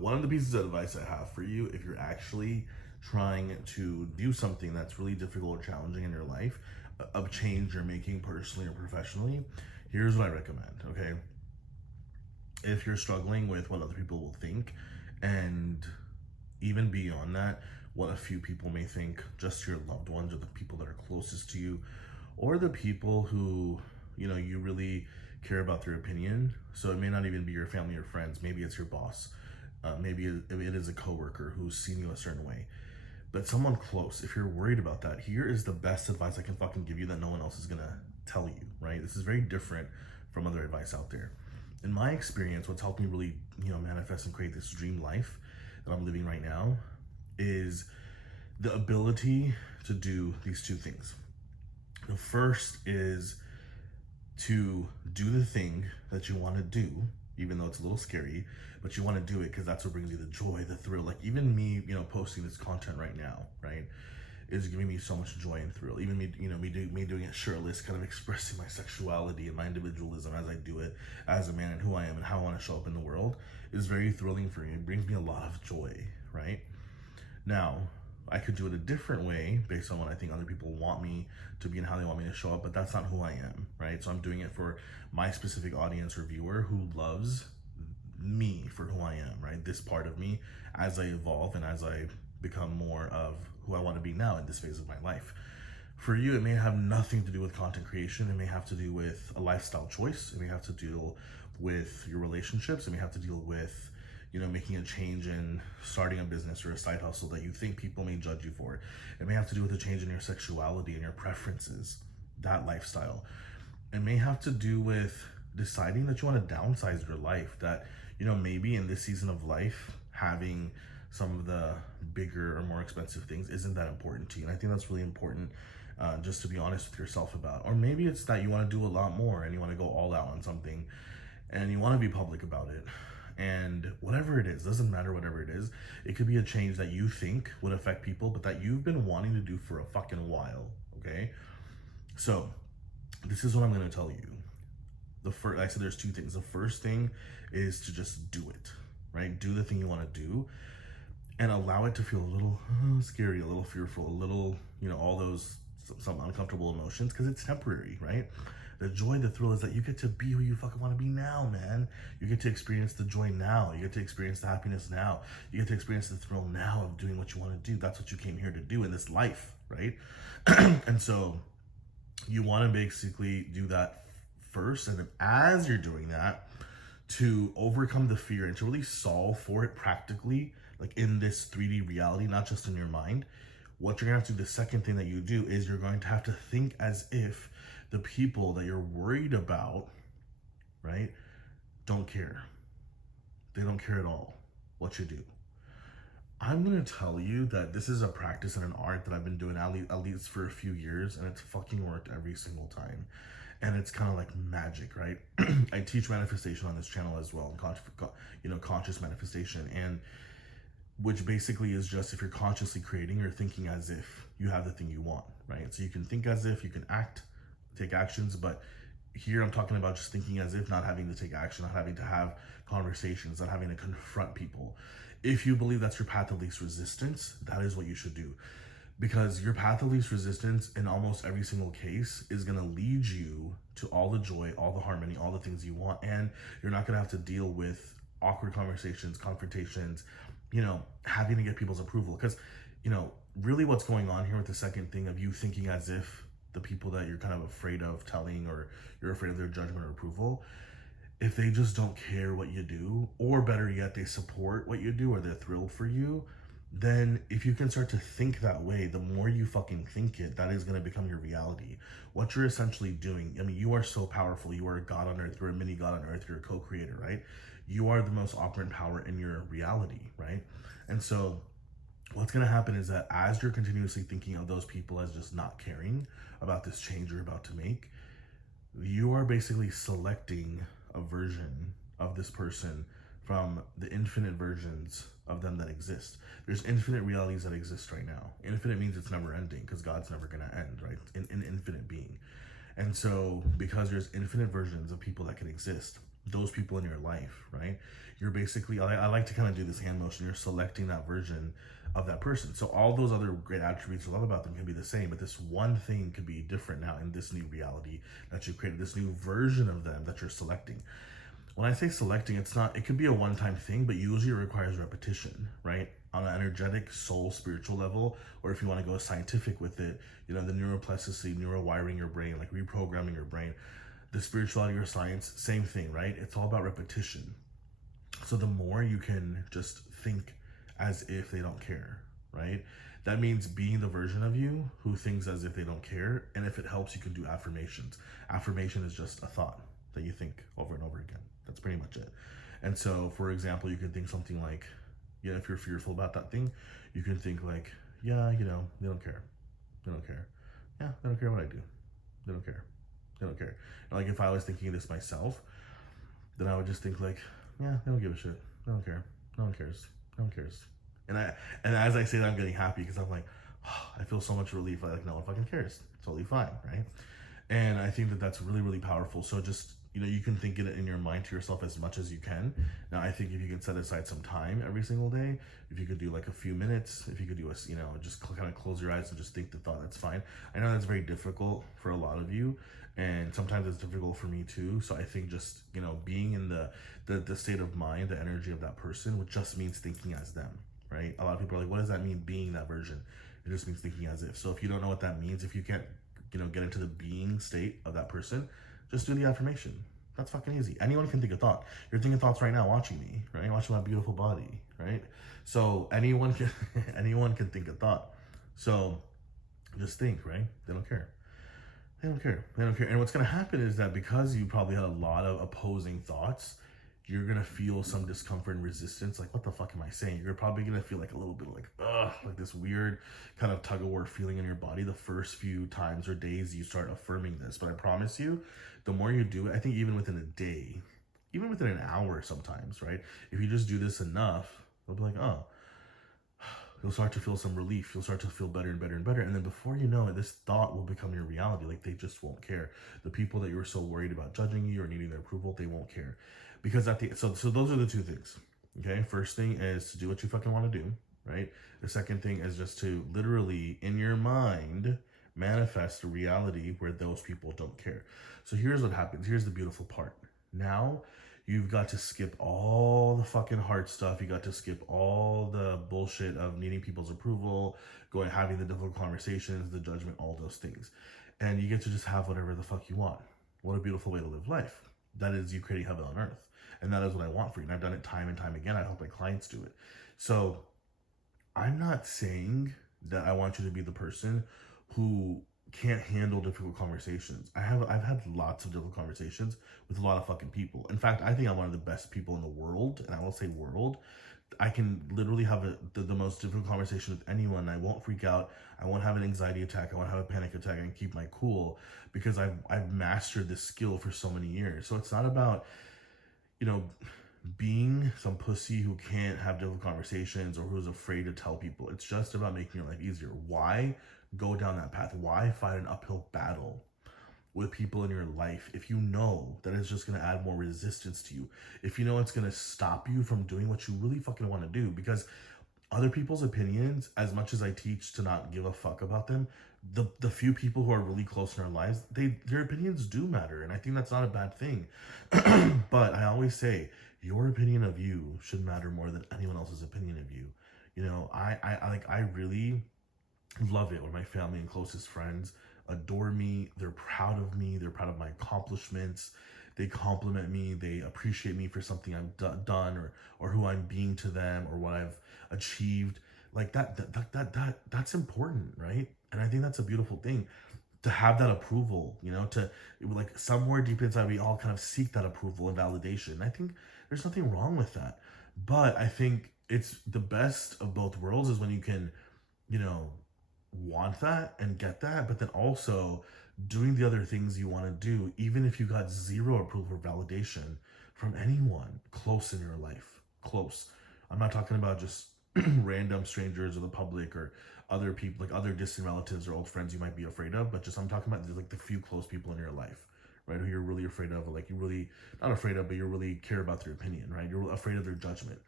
One of the pieces of advice I have for you, if you're actually trying to do something that's really difficult or challenging in your life, of change you're making personally or professionally, here's what I recommend, okay? If you're struggling with what other people will think, and even beyond that, what a few people may think, just your loved ones or the people that are closest to you, or the people who, you really care about their opinion. So it may not even be your family or friends. Maybe it's your boss. Maybe it is a coworker who's seen you a certain way. But someone close, if you're worried about that, here is the best advice I can fucking give you that no one else is gonna tell you, right? This is very different from other advice out there. In my experience, what's helped me really, manifest and create this dream life that I'm living right now is the ability to do these two things. The first is to do the thing that you want to do, even though it's a little scary, but you want to do it because that's what brings you the joy, the thrill. Like even me, posting this content right now, right, is giving me so much joy and thrill. Even me, me doing it shirtless, kind of expressing my sexuality and my individualism as I do it as a man and who I am and how I want to show up in the world is very thrilling for me. It brings me a lot of joy, right? Now, I could do it a different way based on what I think other people want me to be and how they want me to show up, but that's not who I am, right? So I'm doing it for my specific audience or viewer who loves me for who I am, right? This part of me as I evolve and as I become more of who I want to be now in this phase of my life. For you, it may have nothing to do with content creation. It may have to do with a lifestyle choice. It may have to deal with your relationships. It may have to deal with making a change in starting a business or a side hustle that you think people may judge you for. It may have to do with a change in your sexuality and your preferences, that lifestyle. It may have to do with deciding that you want to downsize your life, that, maybe in this season of life, having some of the bigger or more expensive things isn't that important to you. And I think that's really important, just to be honest with yourself about. Or maybe it's that you want to do a lot more and you want to go all out on something and you want to be public about it. And whatever it is, doesn't matter whatever it is, it could be a change that you think would affect people, but that you've been wanting to do for a fucking while, okay? So, this is what I'm gonna tell you. I said there's two things. The first thing is to just do it, right? Do the thing you wanna do and allow it to feel a little scary, a little fearful, a little, all those, some uncomfortable emotions, because it's temporary, right? The joy, the thrill is that you get to be who you fucking want to be now, man. You get to experience the joy now. You get to experience the happiness now. You get to experience the thrill now of doing what you want to do. That's what you came here to do in this life, right? And so you want to basically do that first. And then as you're doing that, to overcome the fear and to really solve for it practically, like in this 3D reality, not just in your mind, what you're going to have to do, the second thing that you do is you're going to have to think as if the people that you're worried about, right, don't care. They don't care at all what you do. I'm going to tell you that this is a practice and an art that I've been doing at least for a few years, and it's fucking worked every single time. And it's kind of like magic, right? I teach manifestation on this channel as well, conscious manifestation, and which basically is just if you're consciously creating, you're thinking as if you have the thing you want, right? So you can think as if, you can take actions, but here I'm talking about just thinking as if, not having to take action, not having to have conversations, not having to confront people. If you believe that's your path of least resistance, that is what you should do. Because your path of least resistance in almost every single case is going to lead you to all the joy, all the harmony, all the things you want. And you're not going to have to deal with awkward conversations, confrontations, having to get people's approval. Because, really what's going on here with the second thing of you thinking as if the people that you're kind of afraid of telling, or you're afraid of their judgment or approval, if they just don't care what you do, or better yet, they support what you do or they're thrilled for you, then if you can start to think that way, the more you fucking think it, that is going to become your reality. What you're essentially doing, you are so powerful. You are a God on earth. You're a mini God on earth. You're a co-creator, right? You are the most operant power in your reality, right? And so what's going to happen is that as you're continuously thinking of those people as just not caring about this change you're about to make, you are basically selecting a version of this person from the infinite versions of them that exist. There's infinite realities that exist right now. Infinite means it's never ending, because God's never going to end, right? In infinite being. And so because there's infinite versions of people that can exist, those people in your life, right? You're basically, I like to kind of do this hand motion. You're selecting that version of that person. So all those other great attributes you love about them can be the same, but this one thing could be different now in this new reality that you created, this new version of them that you're selecting. When I say selecting, it's not, it could be a one-time thing, but usually it requires repetition, right? On an energetic, soul, spiritual level, or if you want to go scientific with it, you know, the neuroplasticity, neurowiring your brain, like reprogramming your brain, the spirituality or science, same thing, right? It's all about repetition. So the more you can just think as if they don't care, right? That means being the version of you who thinks as if they don't care. And if it helps, you can do affirmations. Affirmation is just a thought that you think over and over again. That's pretty much it. And so, for example, you can think something like, yeah, if you're fearful about that thing, you can think like, yeah, you know, they don't care. They don't care. Yeah, they don't care what I do. They don't care. They don't care. And like if I was thinking this myself, then I would just think like, yeah, they don't give a shit. They don't care. No one cares. No one cares. And as I say that, I'm getting happy because I'm like, oh, I feel so much relief. Like no one fucking cares. It's totally fine, right? And I think that that's really, really powerful. So just, you know, you can think it in your mind to yourself as much as you can. Now, I think if you can set aside some time every single day, if you could do like a few minutes, if you could do a, you know, just kind of close your eyes and just think the thought, that's fine. I know that's very difficult for a lot of you. And sometimes it's difficult for me too. So I think just, you know, being in the state of mind, the energy of that person, which just means thinking as them, right? A lot of people are like, what does that mean, being that version? It just means thinking as if. So if you don't know what that means, if you can't, you know, get into the being state of that person, just do the affirmation. That's fucking easy. Anyone can think a thought. You're thinking thoughts right now watching me, right? Watching my beautiful body, right? So anyone can anyone can think a thought. So just think, right? They don't care. They don't care. They don't care. And what's going to happen is that because you probably had a lot of opposing thoughts, you're going to feel some discomfort and resistance. Like, what the fuck am I saying? You're probably going to feel like a little bit like, ugh, like this weird kind of tug of war feeling in your body the first few times or days you start affirming this. But I promise you, the more you do it, I think even within a day, even within an hour sometimes, right? If you just do this enough, they'll be like, oh, you'll start to feel some relief. You'll start to feel better and better and better. And then before you know it, this thought will become your reality. Like they just won't care. The people that you were so worried about judging you or needing their approval, they won't care. Because so those are the two things. Okay. First thing is to do what you fucking want to do. Right. The second thing is just to literally in your mind manifest a reality where those people don't care. So here's what happens. Here's the beautiful part. Now you've got to skip all the fucking hard stuff. You got to skip all the bullshit of needing people's approval, having the difficult conversations, the judgment, all those things. And you get to just have whatever the fuck you want. What a beautiful way to live life. That is you creating heaven on earth. And that is what I want for you. And I've done it time and time again. I help my clients do it. So I'm not saying that I want you to be the person who can't handle difficult conversations. I've had lots of difficult conversations with a lot of fucking people. In fact, I think I'm one of the best people in the world, and I will say world. I can literally have the most difficult conversation with anyone. I won't freak out. I won't have an anxiety attack. I won't have a panic attack. I can keep my cool because I've mastered this skill for so many years. So it's not about, you know, being some pussy who can't have difficult conversations or who's afraid to tell people. It's just about making your life easier. Why go down that path? Why fight an uphill battle with people in your life if you know that it's just going to add more resistance to you? If you know it's going to stop you from doing what you really fucking want to do? Because other people's opinions, as much as I teach to not give a fuck about them, the few people who are really close in our lives, their opinions do matter, and I think that's not a bad thing. But I always say your opinion of you should matter more than anyone else's opinion of you. You know, I really love it when my family and closest friends adore me. They're proud of me. They're proud of my accomplishments. They compliment me. They appreciate me for something I've done or who I'm being to them or what I've achieved. Like that's important, right? And I think that's a beautiful thing to have that approval, you know, to like somewhere deep inside, we all kind of seek that approval and validation. And I think there's nothing wrong with that. But I think it's the best of both worlds is when you can, you know, want that and get that, but then also doing the other things you want to do, even if you got zero approval or validation from anyone close in your life. Close. I'm not talking about just random strangers or the public or other people, like other distant relatives or old friends you might be afraid of, but just I'm talking about like the few close people in your life, right? Who you're really afraid of, or like you really not afraid of, but you really care about their opinion, right? You're afraid of their judgment.